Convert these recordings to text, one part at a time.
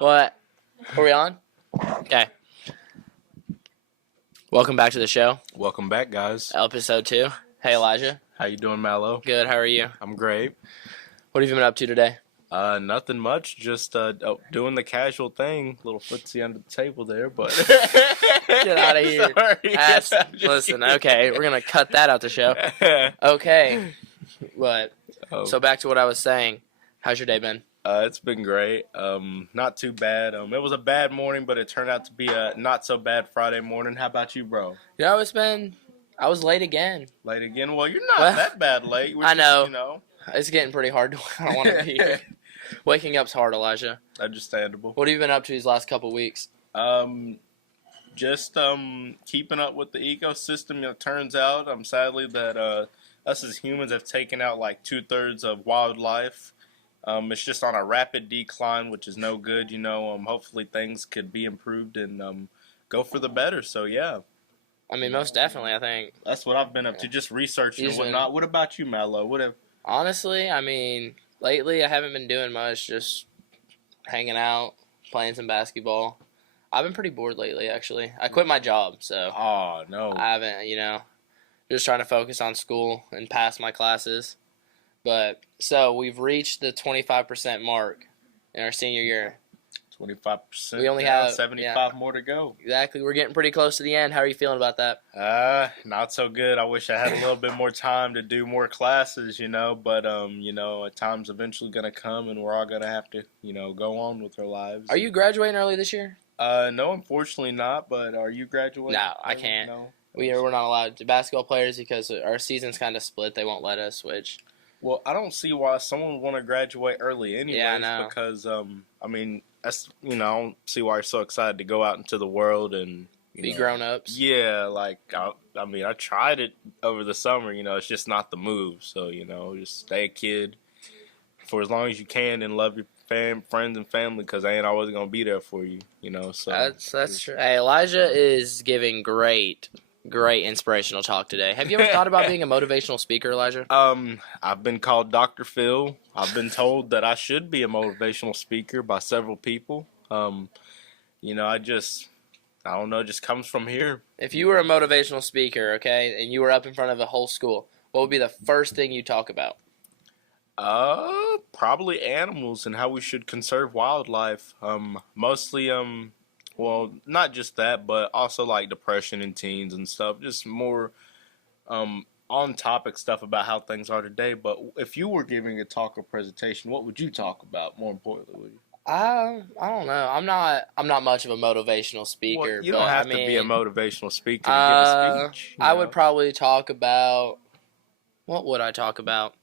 What? Are we on? Okay. Welcome back to the show. Welcome back, guys. Episode 2. Hey, Elijah. How you doing, Mallo? Good. How are you? I'm great. What have you been up to today? Nothing much. Just doing the casual thing. Little footsie under the table there, but Get out of here. Sorry. Listen, okay, we're gonna cut that out the show. Okay. What? Oh. So back to what I was saying. How's your day been? It's been great. Not too bad. It was a bad morning, but it turned out to be a not so bad Friday morning. How about you, bro? You know, I was late again. Late again? Well, you're not that bad late. I know. You know. It's getting pretty hard. I don't want to be here. Waking up's hard, Elijah. Understandable. What have you been up to these last couple weeks? Just keeping up with the ecosystem. It turns out, sadly, that us as humans have taken out like 2/3 of wildlife. It's just on a rapid decline, which is no good. Hopefully things could be improved and go for the better. So yeah. I mean, most definitely. I think that's what I've been up to, just researching and whatnot. What about you, Mallo? Honestly, I mean, lately I haven't been doing much. Just hanging out, playing some basketball. I've been pretty bored lately, actually. I quit my job, so. Oh, no. I haven't, just trying to focus on school and pass my classes. But, so, we've reached the 25% mark in our senior year. 25%. We only have 75 more to go. Exactly. We're getting pretty close to the end. How are you feeling about that? Not so good. I wish I had a little bit more time to do more classes, but a time's eventually going to come and we're all going to have to, go on with our lives. Are you graduating early this year? No, unfortunately not, but are you graduating? No, I can't. No. We're not allowed to. Basketball players, because our season's kind of split, they won't let us switch. Well, I don't see why someone would want to graduate early anyways. Yeah, I know. Because, that's, I don't see why you're so excited to go out into the world and be grown-ups. Yeah, I tried it over the summer, it's just not the move. So, just stay a kid for as long as you can and love your friends and family, because they ain't always going to be there for you, So That's true. Hey, Elijah is giving great inspirational talk today. Have you ever thought about being a motivational speaker, Elijah? I've been called Dr. Phil. I've been told that I should be a motivational speaker by several people. I don't know, it just comes from here. If you were a motivational speaker, okay, and you were up in front of a whole school, what would be the first thing you talk about? Probably animals and how we should conserve wildlife. Mostly, well, not just that, but also like depression in teens and stuff. Just more on-topic stuff about how things are today. But if you were giving a talk or presentation, what would you talk about? More importantly, would you? I don't know. I'm not much of a motivational speaker. Well, you don't have to be a motivational speaker to give a speech. I would probably talk about. What would I talk about?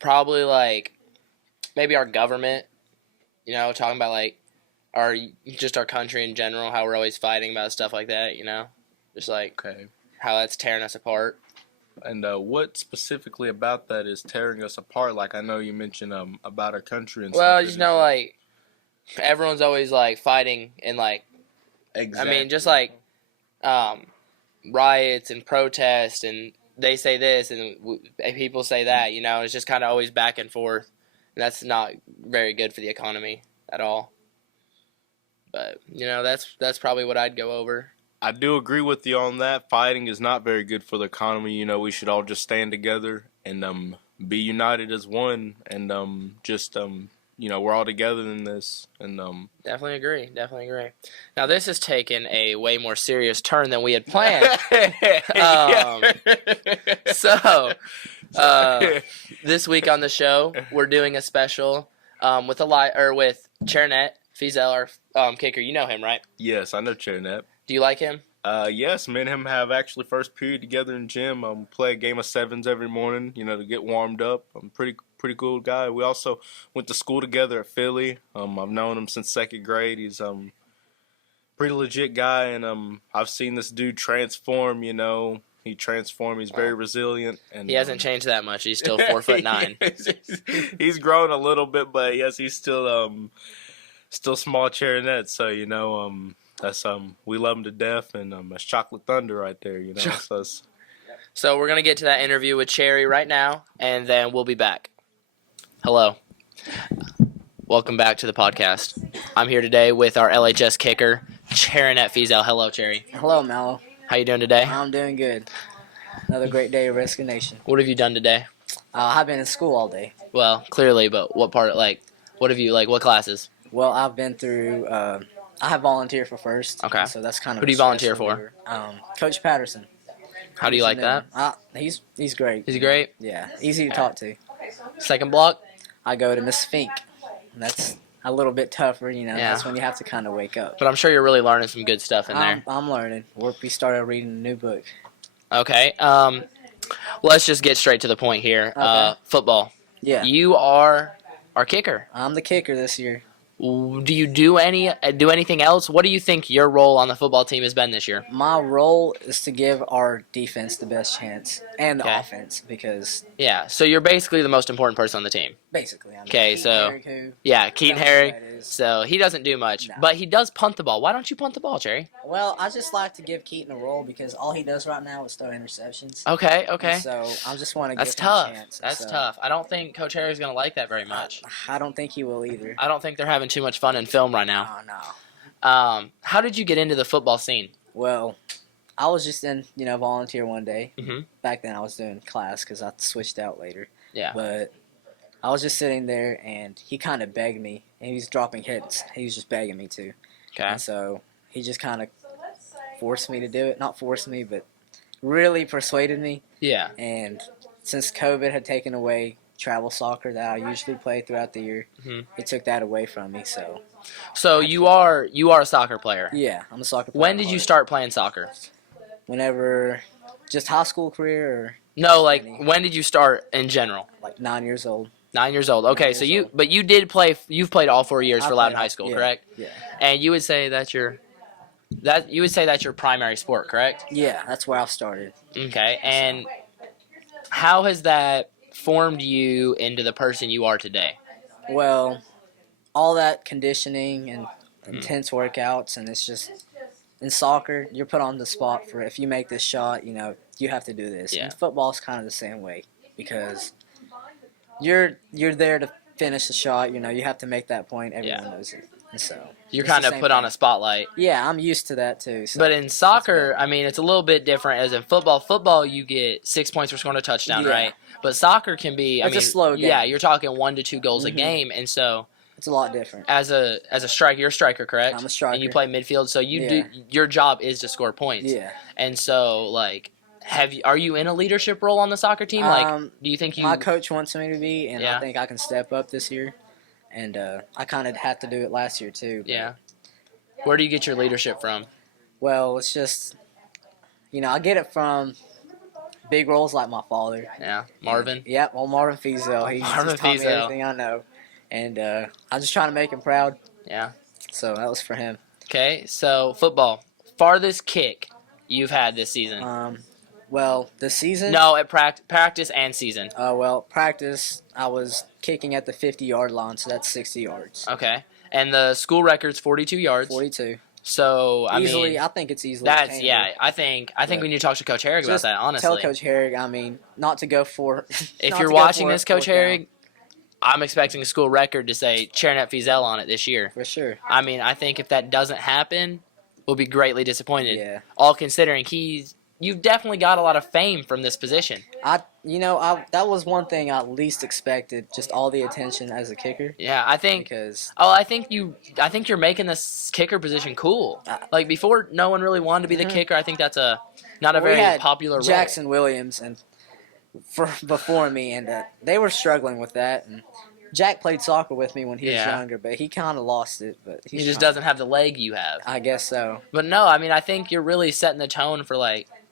Probably like maybe our government. Talking about like our country in general, how we're always fighting about stuff like that, just like how that's tearing us apart. And what specifically about that is tearing us apart? Like I know you mentioned about our country and well, stuff. like everyone's always like fighting and like exactly. I mean just like riots and protests, and they say this and people say that. It's just kind of always back and forth. That's not very good for the economy at all. But, that's probably what I'd go over. I do agree with you on that. Fighting is not very good for the economy. We should all just stand together and be united as one. And we're all together in this. And Definitely agree. Now, this has taken a way more serious turn than we had planned. This week on the show, we're doing a special with Cherinet Feezell, our kicker. You know him, right? Yes, I know Cherinet. Do you like him? Yes, me and him have actually first period together in gym. Play a game of sevens every morning, to get warmed up. I'm pretty cool guy. We also went to school together at Philly. I've known him since second grade. He's pretty legit guy, and I've seen this dude transform. He transformed. He's very resilient, and he hasn't changed that much. He's still 4'9". He's grown a little bit, but yes, he's still small Cherinet. So that's we love him to death, and that's Chocolate Thunder right there. So we're gonna get to that interview with Cherry right now, and then we'll be back. Hello. Welcome back to the podcast. I'm here today with our LHS kicker, Cherinet Feezell. Hello, Cherry. Hello, Mallo. How you doing today? I'm doing good. Another great day of Rescue Nation. What have you done today? I've been in school all day. Well, clearly, but what part, what have you, what classes? Well, I've been through, I have volunteered for first. Okay. So that's kind of Who do you volunteer for? Coach Patterson. How do you like that? He's great. Is he great? Yeah, easy to talk to. Second block? I go to Miss Fink. That's a little bit tougher, Yeah. That's when you have to kind of wake up. But I'm sure you're really learning some good stuff in there. I'm learning. We started reading a new book. Okay. Let's just get straight to the point here. Okay. Football. Yeah. You are our kicker. I'm the kicker this year. Do you do anything else? What do you think your role on the football team has been this year? My role is to give our defense the best chance and the Okay. offense because Yeah, so you're basically the most important person on the team. basically, I mean, Okay, Keaton so- Herrick, who- Yeah, Keaton That's Harry. what that is. So he doesn't do much, No. but he does punt the ball. Why don't you punt the ball, Cherry? Well, I just like to give Keaton a role because all he does right now is throw interceptions. Okay, okay. So I just want to That's give him tough. a chance. That's So, tough. I don't think Coach Harry's going to like that very much. I don't think he will either. I don't think they're having too much fun in film right now. Oh, no. How did you get into the football scene? Well, I was just in, volunteer one day. Mhm. Back then I was doing class because I switched out later. Yeah. But I was just sitting there and he kind of begged me. And he was dropping hits. He was just begging me to. Okay. And so he just kind of forced me to do it. Not forced me, but really persuaded me. Yeah. And since COVID had taken away travel soccer that I usually play throughout the year, Mhm. it took that away from me. So So you are a soccer player. yeah, I'm a soccer player. When did you start playing soccer? Whenever, just high school career or No, when did you start in general? like 9 years old. 9 years old. Okay, 9 so years old. but you did play. You've played all 4 years I for Loudon played High School, yeah, correct? Yeah. And you would say that's your primary sport, correct? Yeah, that's where I started. Okay, and how has that formed you into the person you are today? Well, all that conditioning and Mm-hmm. intense workouts, and it's just in soccer, you're put on the spot for if you make this shot, you have to do this. Yeah. And football's kind of the same way because you're there to finish the shot. You have to make that point. Everyone knows it, and so You're it's the kind of same put on thing. a spotlight. Yeah, I'm used to that too. So But in soccer, I mean, it's a little bit different. As in football, you get 6 points for scoring a touchdown, Yeah. right? But soccer can be, It's a slow yeah, game. you're talking 1 to 2 goals a Mhm. game, and so it's a lot different. as a striker, you're a striker, correct? I'm a striker. And you play midfield, so Yeah. your job is to score points. Yeah. And so, are you in a leadership role on the soccer team? Do you think you? My coach wants me to be, and Yeah. I think I can step up this year. And I kind of had to do it last year too. But, Yeah. Where do you get your leadership from? Well, it's just, I get it from big roles like my father. Yeah, Marvin. Yep, Marvin Feezell. He Marvin just taught me Feezell. everything I know. And I'm just trying to make him proud. Yeah. So that was for him. Okay, so football, farthest kick you've had this season? Well, this season. No, at practice and season. Practice, I was kicking at the 50-yard line, so that's 60 yards. Okay, and the school record's 42 yards. 42. So I Easily, mean, I think it's easily that's attainable. yeah. I think we need to talk to Coach Herrick about Just that. Honestly, Tell Coach Herrick, not to go for. if not you're to go watching for this, it, Coach fourth down. Herrick, I'm expecting a school record to say Cherinet Feezell on it this year. For sure. I mean, I think if that doesn't happen, we'll be greatly disappointed. Yeah. All considering you've definitely got a lot of fame from this position. That was one thing I least expected, just all the attention as a kicker. Yeah, I think. Because I think you're making this kicker position cool. Before, no one really wanted to be the Mhm. kicker. I think that's not a we very had popular Jackson Williams and before me, and they were struggling with that. And Jack played soccer with me when he was Yeah. younger, but he kind of lost it. But role. He just doesn't have the leg you have. I guess so. But no, I mean, I think you're really setting the tone for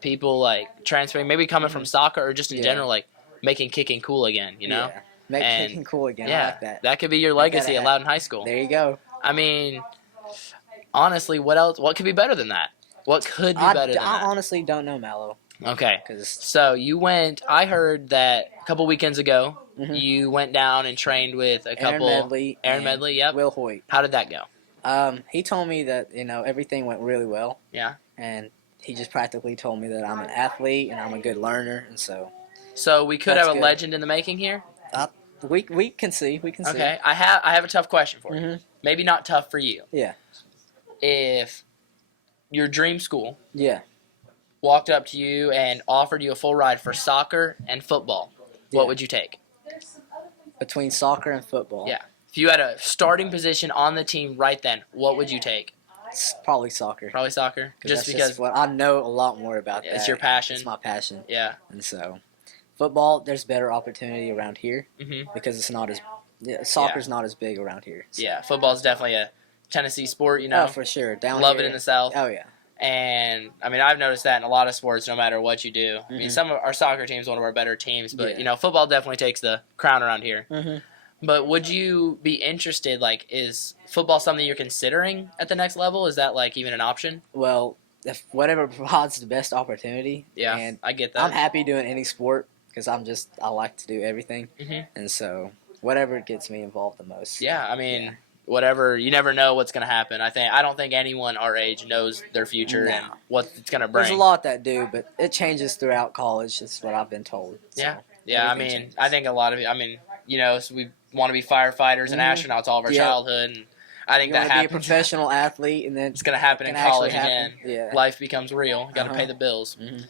people transferring, maybe coming from soccer or just in Yeah. general, making kicking cool again. Yeah. Make And- kicking cool again. Yeah, I like that. could be your Make that legacy at happen. Loudon High School. There you go. I mean, honestly, what else? What could be better than that? What could be better than I that? honestly don't know, Mallo. Okay. Because So you went. I heard that a couple weekends ago, Mhm. you went down and trained with a Aaron couple. Medley. Aaron and Medley. Yep. Will Hoyt. How did that go? He told me that everything went really well. Yeah. And he just practically told me that I'm an athlete and I'm a good learner, and so So we could That's have a good. legend in the making here. we can see. We can see. Okay, I have a tough question for you. Mhm. Maybe not tough for you. Yeah. If your dream school Yeah. walked up to you and offered you a full ride for soccer and football, what Yeah. would you take? Between soccer and football. Yeah. If you had a starting position on the team right then, what would you take? It's probably soccer. Probably soccer, just That's because what I know a lot more about. it's your passion. It's my passion, Yeah. and so football. There's better opportunity around here Mhm. because it's not as soccer's not as big around here. So. Yeah. Football's definitely a Tennessee sport. You know. Oh, for sure. Down Love here, it in the South. Oh yeah. And I mean, I've noticed that in a lot of sports, no matter what you do. I mean, Mhm. some of our soccer team's one of our better teams, but Yeah. you know, football definitely takes the crown around here. Mhm. But would you be interested? Like, is football something you're considering at the next level? Is that like even an option? Well, if whatever provides the best opportunity. Yeah, And I get that. I'm happy doing any sport because I like to do everything, Mhm. and so whatever gets me involved the most. Yeah, I mean, Yeah. whatever. You never know what's gonna happen. I don't think anyone our age knows their future No. and what it's gonna bring. There's a lot that do, but it changes throughout college. That's what I've been told. So, Yeah. Yeah, I everything mean, changes. I think a lot of it. I mean, you know, so we want to be firefighters and Mhm. astronauts all of our Yeah. childhood, and I think You that want to be a happens. professional athlete, and then It's gonna happen in can actually college happen. again. Yeah. Life becomes real. You gotta Uh-huh. pay the bills. Mhm.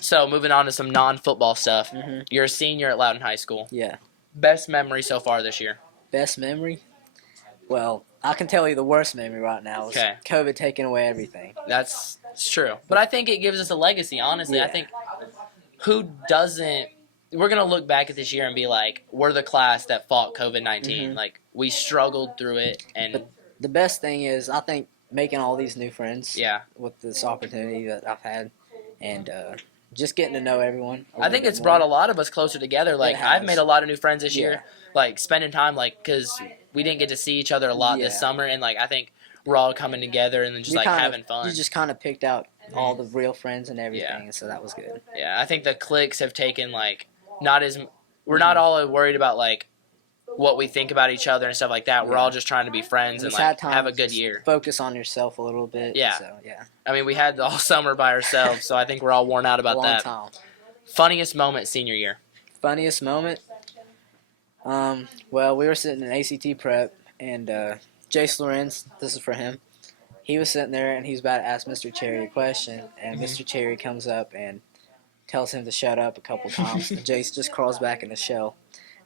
So moving on to some non-football stuff. Mhm. You're a senior at Loudon High School. Yeah. Best memory so far this year? Best memory? Well, I can tell you the worst memory right now is Okay. COVID taking away everything. That's it's true. But I think it gives us a legacy, honestly. I Yeah. think who doesn't we're gonna look back at this year and be like, we're the class that fought COVID-19. Mhm. Like we struggled through it and But the best thing is, I think, making all these new friends yeah. with this opportunity that I've had, and just getting to know everyone. I think it's brought a lot of us closer together. Like It I've has. made a lot of new friends this Yeah. year. Like spending time, like because we didn't get to see each other a lot this Yeah. summer, and like I think we're all coming together and then just You like kind of- having fun. You just kind of picked out all the real friends and everything, Yeah. and so that was good. Yeah, I think the cliques have taken like not as we're not all worried about like what we think about each other and stuff like that. We're Yeah. all just trying to be friends and Just had like time have a to good just year. Focus on yourself a little bit. Yeah. So yeah. I mean, we had all summer by ourselves, so I think we're all worn out about Long that. time. Funniest moment senior year. Funniest moment? Well, we were sitting in ACT prep, and Jace Lorenz, this is for him, he was sitting there, and he was about to ask Mr. Cherry a question, and Mhm. Mr. Cherry comes up and tells him to shut up a couple times, and Jace just crawls back in the shell.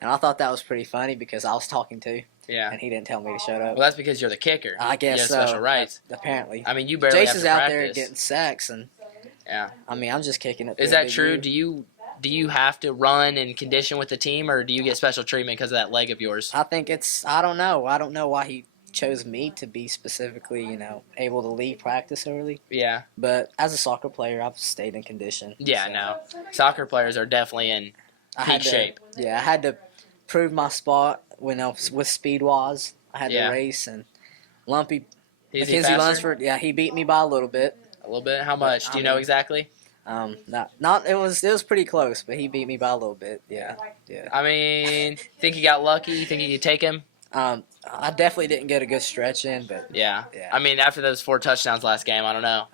And I thought that was pretty funny because I was talking too, Yeah. and he didn't tell me to shut up. Well, that's because you're the kicker. I guess you have so. special rights. Apparently. I mean, you barely Jace have is to out practice. there getting sacks, and Yeah. I mean, I'm just kicking it. Is through a that big true? U. Do you have to run and condition with the team, or do you get special treatment because of that leg of yours? I think I don't know. I don't know why he chose me to be specifically, able to leave practice early. Yeah. But as a soccer player, I've stayed in condition. Yeah, so no. Soccer players are definitely in I peak had to, shape. Yeah, I had to prove my spot when I was with Speedwise. I had Yeah. to race, and Lumpy Is he Mackenzie faster? Lunsford. Yeah, he beat me by a little bit. A little bit. How much? Do you know exactly? Not it was pretty close, but he beat me by a little bit. Yeah. I mean, think he got lucky? You think he could take him? I definitely didn't get a good stretch in, but Yeah. Yeah. I mean, after those 4 touchdowns last game, I don't know.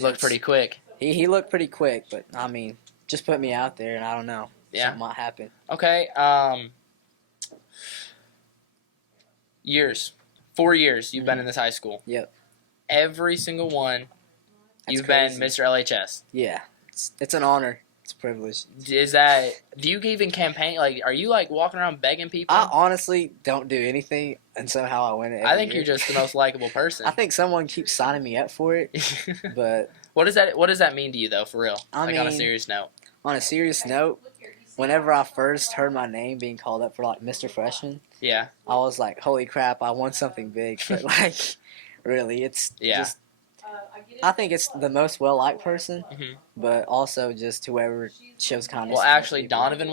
Looked pretty quick. He looked pretty quick, but I mean, just put me out there, and I don't know. Yeah. Something might happen. Okay. Years. 4 years you've been in this high school. Yep. Every single one, That's you've crazy. been Mr. LHS. Yeah, it's an honor. It's a privilege. Is that? Do you even campaign? Like, are you like walking around begging people? I honestly don't do anything, and somehow I win it. I think every you're year. just the most likable person. I think someone keeps signing me up for it, but What does that mean to you though? For real? I Like on a mean- serious note. on a serious note, whenever I first heard my name being called up for like Mr. Freshman, Yeah. I was like, "Holy crap! I won something big!" But like, really, it's Yeah. just. I think it's the most well-liked person, Mhm. but also just whoever shows kindness. Well, to most actually, people. Donovan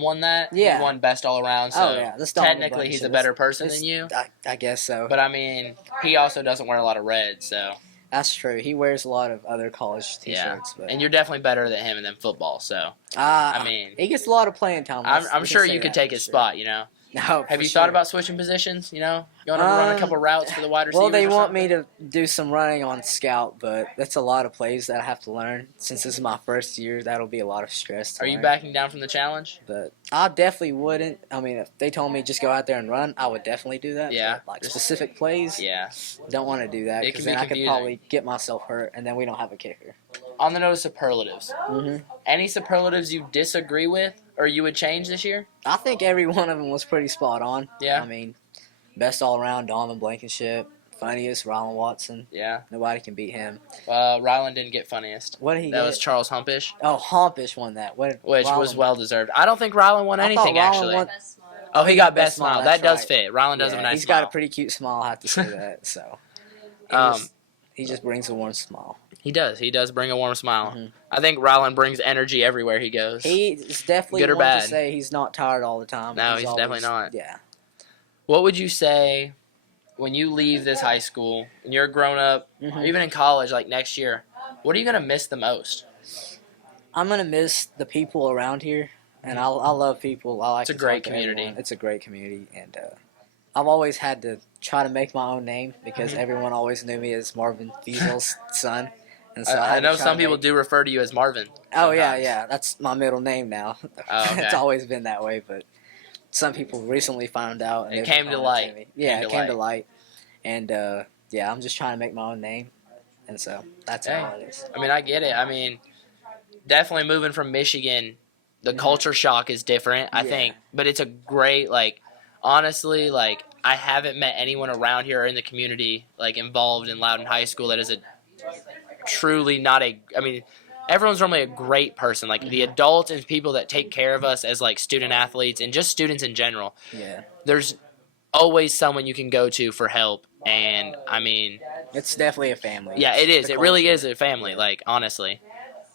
won that. Yeah. He won best all around. So Oh yeah, this Donovan technically, Bunch he's a is- better person it's- than you. I guess so. But I mean, he also doesn't wear a lot of red, so That's true. He wears a lot of other college yeah. T-shirts, but And you're definitely better than him in football. So I mean, he gets a lot of playing time. I'm We sure can say you could that take for his sure. spot. You know. No, Have you thought about switching positions? You know, going to run a couple routes for the wide receivers? Well, they or want something? me to do some running on scout, but that's a lot of plays that I have to learn. Since this is my first year, that'll be a lot of stress to Are you learn. backing down from the challenge? But I definitely wouldn't. I mean, if they told me just go out there and run, I would definitely do that. Yeah, But, like just- specific plays, Yeah. don't want to do that It because can be then I could confusing. probably get myself hurt, and then we don't have a kicker. On the note of superlatives, hmm any superlatives you disagree with or you would change this year? I think every one of them was pretty spot on. Yeah. I mean, best all around, Donovan Blankenship. Funniest, Rylan Watson. Yeah. Nobody can beat him. Rylan didn't get funniest. What did he That get? was Charles Humpish, Oh, Hompish won that. What? which was Rylan- well deserved. I don't think Rylan won I thought anything Rylan actually. won- Oh, he got best smile. That that's does right. fit. Rylan does have a nice he's smile. got a pretty cute smile. I have to say that. So Um, he just brings a warm smile. He does. He does bring a warm smile. Mhm. I think Rylan brings energy everywhere he goes. He is definitely Good or one bad? to say he's not tired all the time. No, he's definitely always- not. Yeah. What would you say when you leave this high school and you're grown up, Mhm. or even in college, like next year? What are you gonna miss the most? I'm gonna miss the people around here, and I love people. I like. It's a to great talk to community. everyone. It's a great community, and I've always had to try to make my own name because Mhm. everyone always knew me as Marvin Feezell's son. And I had to know try some to people make- do refer to you as Marvin. Oh yeah, sometimes. yeah. That's my middle name now. Oh, okay. It's always been that way, but some people recently found out. And It they've came been to calling light. me. Yeah, Came it to came to light, and yeah, I'm just trying to make my own name, and so that's Hey. all it is. I mean, I get it. I mean, definitely moving from Michigan, the Mhm. culture shock is different, I Yeah. think. But it's a great, like, honestly, like, I haven't met anyone around here or in the community, like, involved in Loudon High School that is a truly not a, I mean, everyone's normally a great person. Like, the adults and people that take care of us as, like, student athletes and just students in general. Yeah, There's always someone you can go to for help. And, I mean, it's definitely a family. yeah, it is. The It really culture. is a family, like, honestly.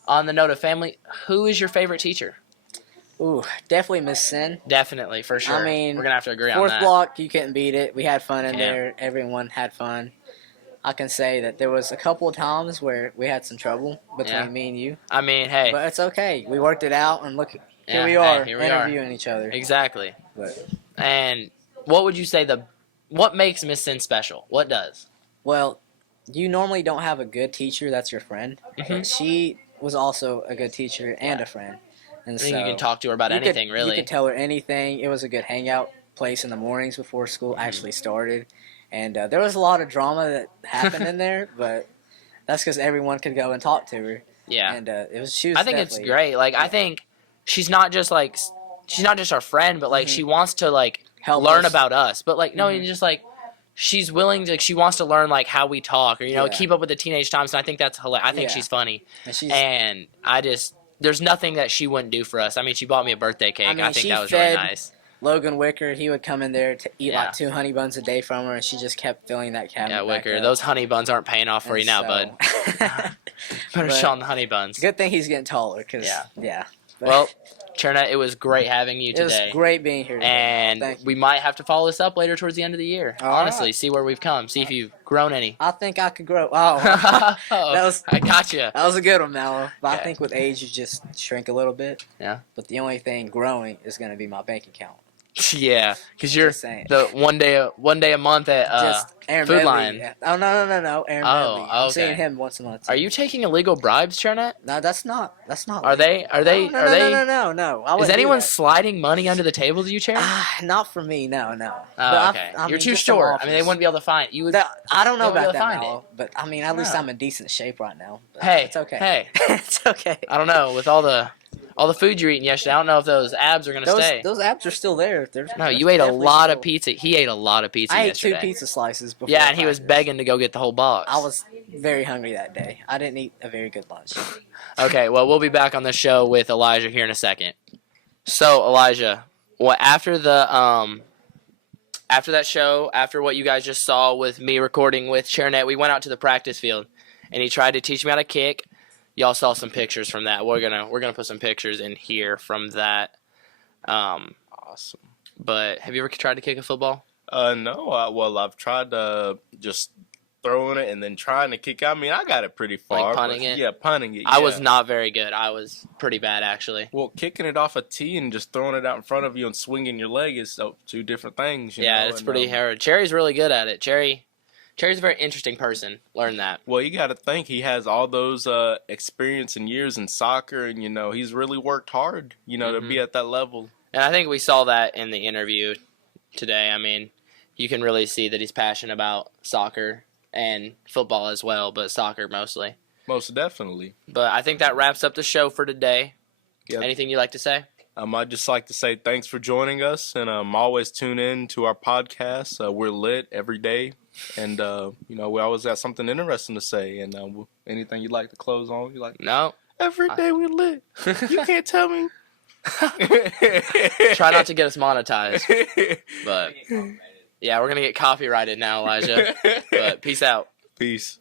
On the note of family, who is your favorite teacher? Ooh, definitely Miss Sin. Definitely, for sure. mean, we're gonna have to agree on Fourth that. block, you couldn't beat it. We had fun in Yeah. there. Everyone had fun. I can say that there was a couple of times where we had some trouble between Yeah. me and you, I mean, hey, but it's okay. We worked it out, and look, here Yeah, we hey, are here we are. interviewing each other. exactly. But And what would you say what makes Miss Sin special? What does? well, you normally don't have a good teacher that's your friend, Mhm. but she was also a good teacher and a friend, and I think so you can talk to her about you anything, could, really. You could tell her anything. It was a good hangout place in the mornings before school Mm-hmm. actually started, and there was a lot of drama that happened in there, but that's because everyone could go and talk to her. Yeah, And it was. She was. I think it's definitely- great. Like, I think she's not just our friend, but like Mhm. she wants to like Help learn us. about us. But like, no, Mhm. you just like. She's willing to. She wants to learn like how we talk, or Yeah. keep up with the teenage times. And I think that's hilarious. I think Yeah. she's funny, And she's. and there's nothing that she wouldn't do for us. I mean, she bought me a birthday cake. I mean, I think she that was really fed nice. Logan Wicker, he would come in there to eat Yeah. like 2 honey buns a day from her, and she just kept filling that cabinet. Yeah, back Wicker, up. those honey buns aren't paying off for And you now, so- bud. Better But- show on the honey buns. Good thing he's getting taller, cause Yeah. yeah. But Well, Cherinet, it was great having you it was today. great being here. Today. And Thank you. we might have to follow this up later towards the end of the year. All Honestly, right. see where we've come. See if you've grown any. I think I could grow. Oh, that was- I got you. that was a good one, Mallo. But Okay. I think with age, you just shrink a little bit. Yeah. But the only thing growing is going to be my bank account. Yeah, because you're Just saying. the one day a month at. Just Aaron Food Medley. Line. Yeah. Oh no, Aaron Oh, Medley. I'm okay. seeing him once a month. Are you taking illegal bribes, Cherinet? No, that's not. That's not. Are legal. they? Are they? No, are they? No. I Is wouldn't do anyone that. sliding money under the table to you, Cherinet? Not for me. No. Oh, But okay. I You're mean, too just some short. I mean, they offers. wouldn't be able to find you. Would, I don't know They'll be about able to that, find Mallo, but I mean, at least No. I'm in decent shape right now. But Hey, it's okay. hey. It's okay. I don't know. With all the food you're eating yesterday, I don't know if those abs are gonna stay. Those abs are still there. No, you ate a lot of pizza. He ate a lot of pizza I ate yesterday. 2 pizza slices before. Yeah, and he was practice. begging to go get the whole box. I was very hungry that day. I didn't eat a very good lunch. Okay, well, we'll be back on the show with Elijah here in a second. So, Elijah, after that show, after what you guys just saw with me recording with Cherinet, we went out to the practice field, and he tried to teach me how to kick. Y'all saw some pictures from that. We're gonna put some pictures in here from that. Awesome. But have you ever tried to kick a football? No. Well, I've tried to just throwing it and then trying to kick. I mean, I got it pretty far. Like punting it? Yeah, punting it. I yeah. was not very good. I was pretty bad, actually. Well, kicking it off a tee and just throwing it out in front of you and swinging your leg is two different things. You know? It's pretty hard. Cherry's really good at it. Cherry's a very interesting person. Learn that. Well, you got to think he has all those experience and years in soccer, and he's really worked hard, to be at that level. And I think we saw that in the interview today. I mean, you can really see that he's passionate about soccer and football as well, but soccer mostly. Most definitely. But I think that wraps up the show for today. Yep. Anything you'd like to say? I'd just like to say thanks for joining us, and always tune in to our podcast. We're lit every day, and we always got something interesting to say. And anything you'd like to close on? No. Every day we're lit. You can't tell me. Try not to get us monetized. But yeah, we're gonna get copyrighted now, Elijah. But peace out. Peace.